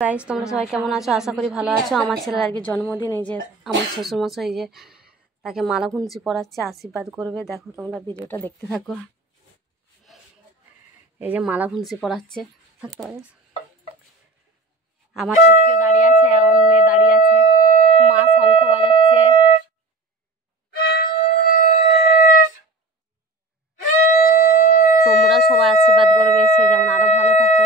Guys তোমরা সবাই কেমন আছো? আশা করি ভালো আছো। আমার ছেলের আজকে জন্মদিন। এই যে আমার শ্বশুরমশাই যে তাকে মালা গুনছি পরাচ্ছে, আশীর্বাদ করবে। দেখো তোমরা ভিডিওটা দেখতে থাকো। এই যে মালা গুনছি পরাচ্ছে। থাকতে পারে আমার ছোটকেও দাঁড়িয়ে আছে, এমন মেয়ে দাঁড়িয়ে আছে, মা শঙ্খ বাজাচ্ছে। তোমরা সবাই আশীর্বাদ করবে, সে যেমন আরো ভালো থাকো।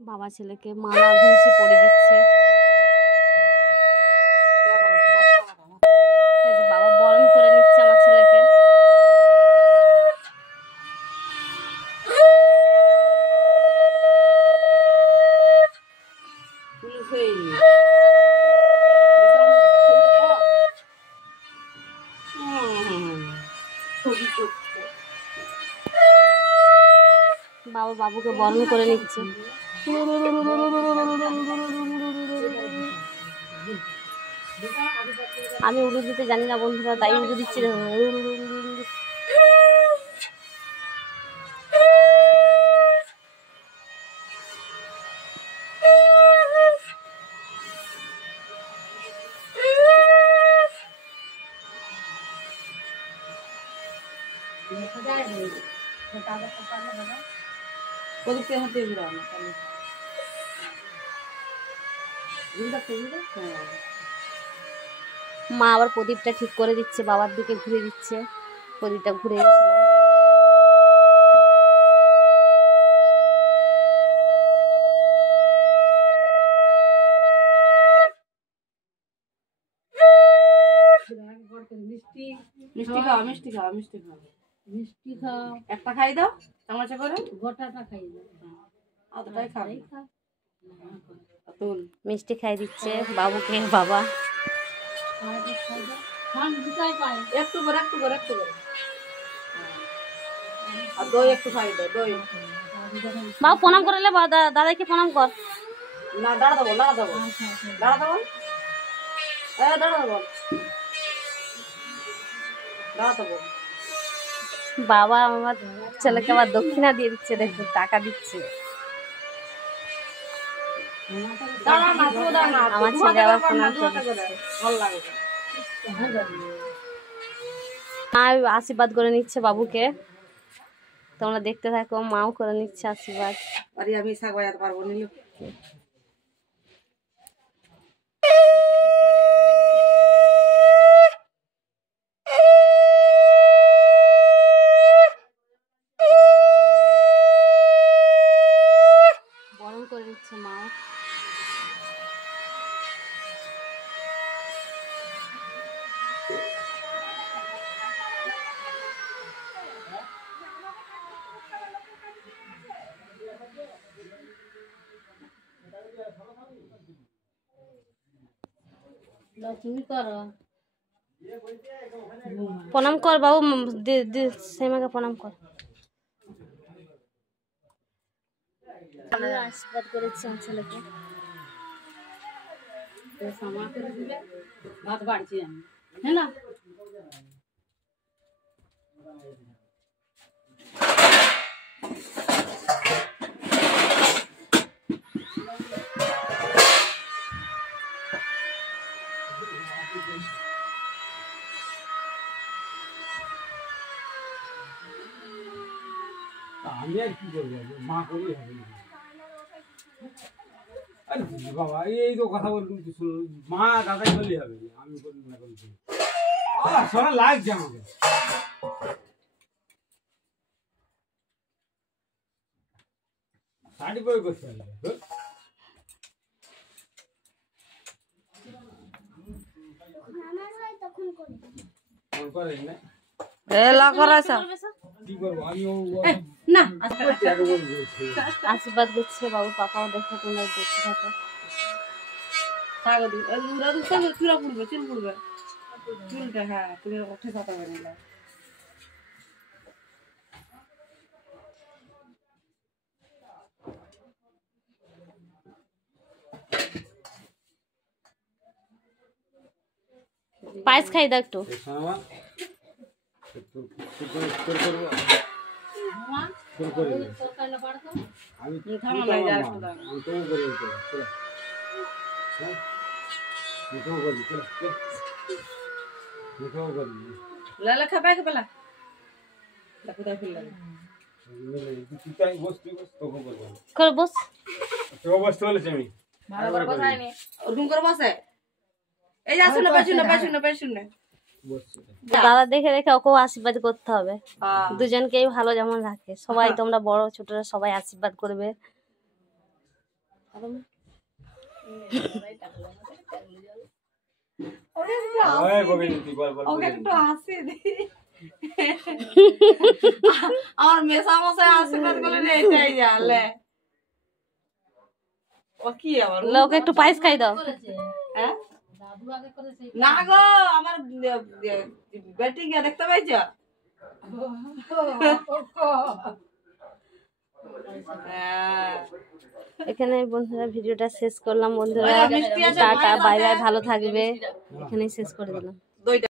বাবা ছেলেকে মালা ঘুষি পরে দিচ্ছে। বাবা বরণ করে নিচ্ছে আমার ছেলেকে। বাবা বাবুকে বরণ করে নিচ্ছে। আমি উড়ু দিতে জানি না বন্ধুরা, তাই উড়ু দিচ্ছি। মা আবার প্রদীপটা ঠিক করে দিচ্ছে, বাবার দিকে ঘুরে দিচ্ছে। প্রদীপটা ঘুরে গেছিল। মিষ্টি খাও, মিষ্টি খাও, মিষ্টি খাও, মিষ্টি খাও। একটা খাই দাও, চামচে করে। গোটাটা খাই দাও, অতটাই খাও। মিষ্টি খাই দিচ্ছে বাবুকে বাবা। একটু করে, একটু করে, একটু করে। আর দই একটু খাই দাও, দই। বাবু প্রণাম করলে, দাদাকে প্রণাম কর। না, দাঁড়া দেবো, দাঁড়া দেবো, দাঁড়া দেবো, দাঁড়া দেবো, দাঁড়া দেবো। বাবা আমার ছেলেকে আবার দক্ষিণা দিয়ে দিচ্ছে, দেখো টাকা দিচ্ছে। আমার ছেলে আবার প্রণাম করছে। আশীর্বাদ করে নিচ্ছে বাবুকে, তোমরা দেখতে থাকো। মাও করে নিচ্ছে আশীর্বাদ। আরে আমি শাক বাজাতে পারবো না। বরণ করে নিচ্ছে মা। প্রণাম কর বাবু, সেমাকে প্রণাম কর। আশীর্বাদ করেছি আমার ছেলেকে। ভাত বাড়ছি আমি, হ্যাঁ না? আমি আর কি করবো, মা করেই হবে। আরে বাবা, এই তো কথা বলুন, মা দাদাই বললেই হবে, আমি বলি না বলছি। শোনা লাগছে আমাকে। শাড়ি বই করতে হবে আশীর্বাদ করছে বাবু, পাপাও দেখো, তোমরা দেখতে থাকো। চুল পুড়বে, চুল পুড়বে, চুলটা। হ্যাঁ, তুমি ওঠে কথা বলে। পায়েস খাই দাও একটু। এই শোনো মা, তোর তোর করবো তোর করে দিবো। আমি থামো না, যা একটু দাও। আমি তোমাকে করে দিতে হবে, চলো। হ্যাঁ? আমি তোমাকে করে দিই, চলো, চলো। আমি তোমাকে করে দিই। লালা খাবে কে পেলা দেখো তাই ফেললাম তুই তাই বস, তুই বস, তোকে করবো আমি। করে বস। তোকে বসতে বলেছি আমি। ভালো করে বসায়নি ওরকম করে বসে এই যা শুনে পেছনে বসছি। দাদা দেখে দেখে ওকেও আশীর্বাদ করতে হবে। হ্যাঁ দুজনকেই ভালো যেমন রাখে সবাই, তোমরা বড় ছোটরা সবাই আশীর্বাদ করবে। ওই গোবিন্দ, তুই বল, বল, ওকে বল। একটু হাসি দি আমার মেসা মশাই আশীর্বাদ করলে এইটাই জানলে ও কি আবার লোকে একটু পায়েস খাই দাও। হ্যাঁ না গো আমার ব্যাটিং এ দেখতে পাইছ হ্যাঁ এখানে বন্ধুরা ভিডিওটা শেষ করলাম বন্ধুরা। মিষ্টি আছে, টাটা, পায়েস বাই বাই, আছে। ভালো থাকবে। এখানেই শেষ করে দিলাম। দইটা